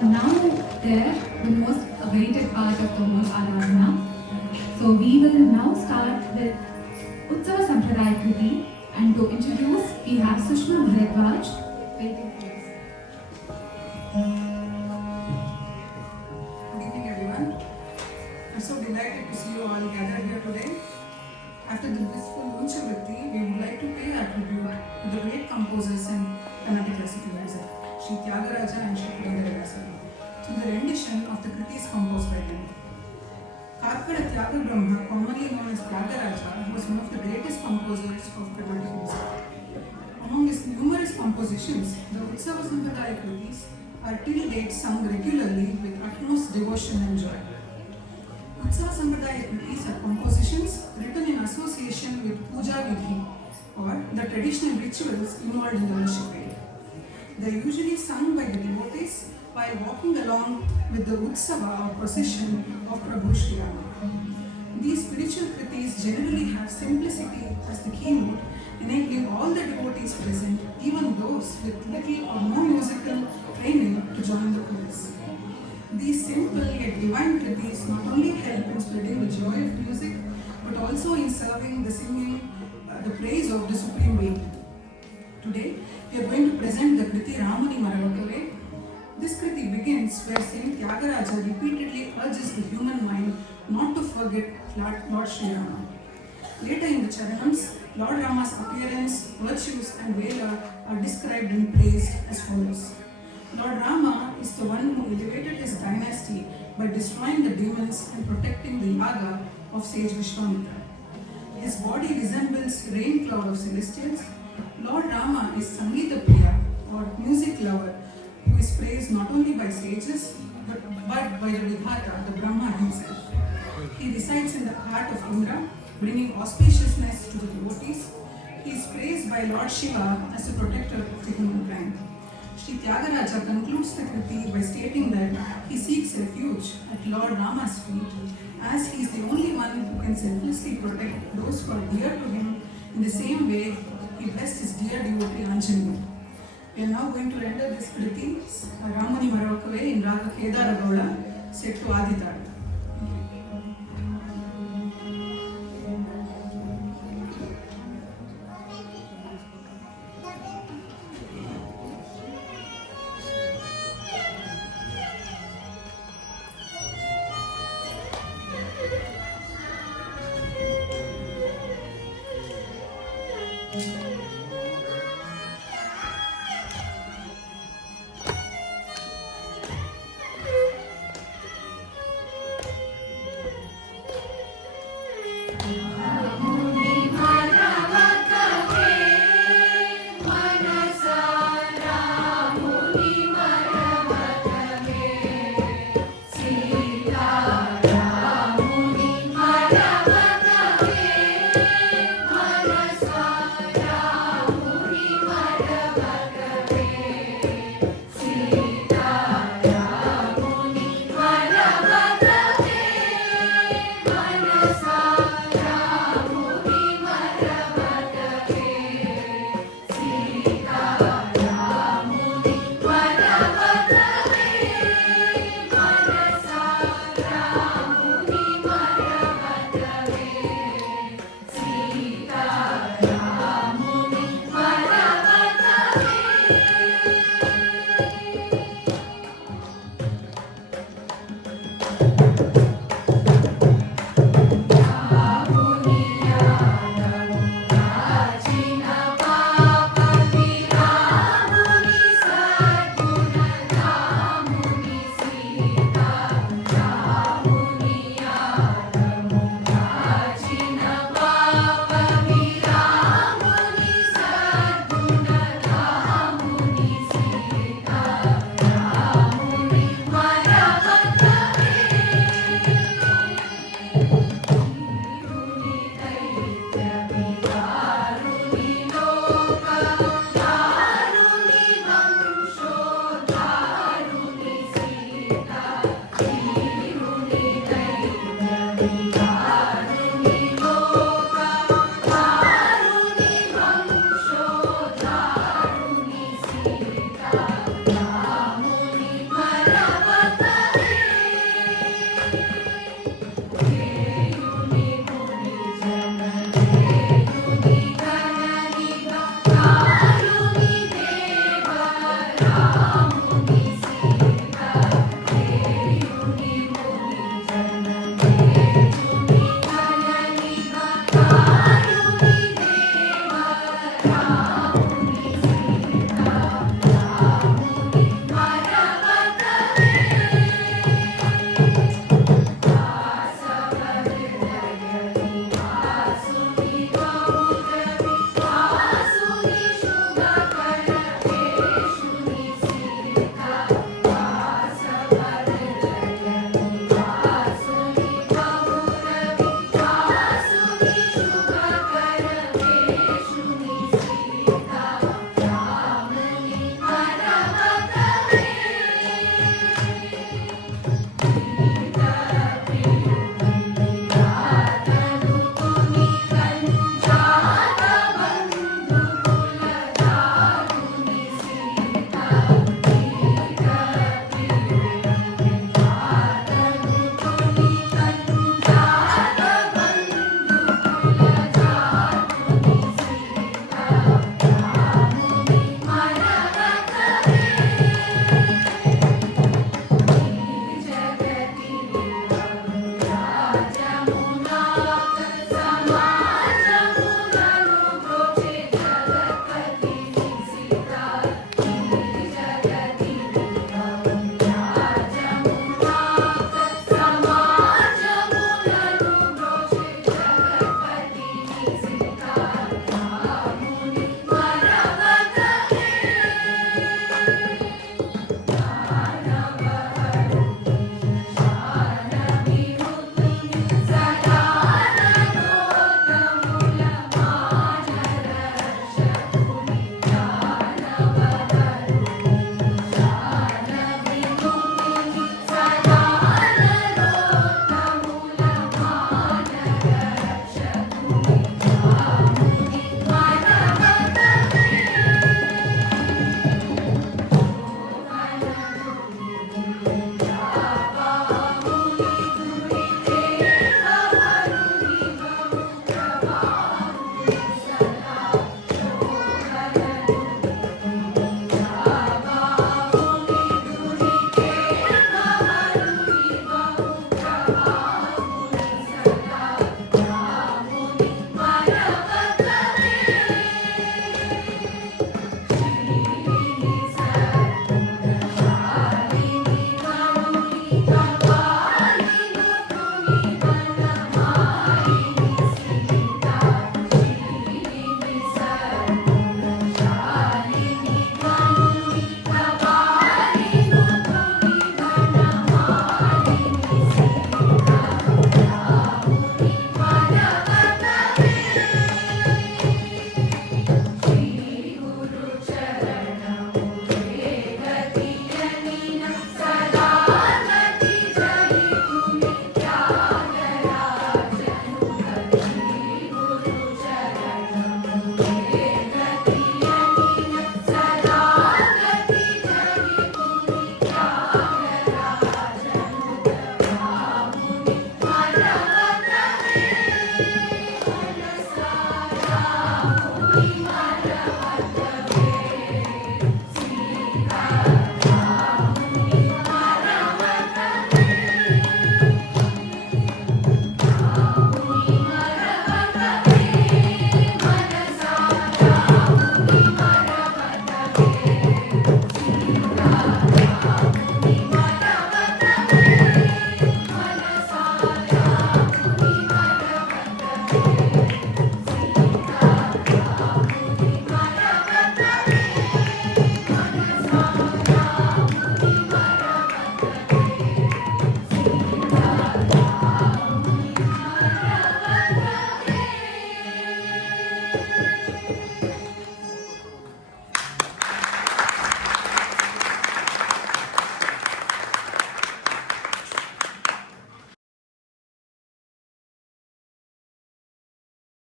Now there, the most awaited part of the whole Aradhana. So we will now start with Utsava Sampradaya Kriti, and to introduce we have Sushma Bharadwaj waiting for us. Good evening everyone. I'm so delighted to see you all gathered here today. After the blissful Unchavritti, we would like to pay our tribute to the great composers in Carnatic classical music, Sri Tyagaraja and Sri Purandaradasa, through the rendition of the Kritis composed by them. Karkada Tyaga Brahma, commonly known as Tyagaraja, was one of the greatest composers of Carnatic music. Among his numerous compositions, the Utsava Sampradaya Kritis are till date sung regularly with utmost devotion and joy. Utsava Sampradaya Kritis are compositions written in association with Puja Vidhi, or the traditional rituals involved in the worship rite. They are usually sung by the devotees while walking along with the Utsava or procession of Prabhu Shri Rama. These spiritual kritis generally have simplicity as the keynote, enabling all the devotees present, even those with little or no musical training, to join the chorus. These simple yet divine kritis not only help in spreading the joy of music, but also in serving the singing, the praise of the Supreme Being. Today, we are going to present the kriti Ramani Maravakave. This kriti begins where Saint Tyagaraja repeatedly urges the human mind not to forget Lord Sri Rama. Later in the Charanams, Lord Rama's appearance, virtues and valor are described and praised as follows. Lord Rama is the one who elevated his dynasty by destroying the demons and protecting the yaga of sage Vishwamitra. His body resembles rain cloud of celestials. Lord Rama is Sangita Priya, or music lover, who is praised not only by sages but by the Vidhata, the Brahma himself. He resides in the heart of Indra, bringing auspiciousness to the devotees. He is praised by Lord Shiva as the protector of the humankind. Sri Tyagaraja concludes the kriti by stating that he seeks refuge at Lord Rama's feet, as he is the only one who can selflessly protect those who are dear to him in the same way he blessed his dear devotee Anjaneya. We are now going to render this kriti Ramani Maravakave in Raga Kedara Gowda, set to Aditara.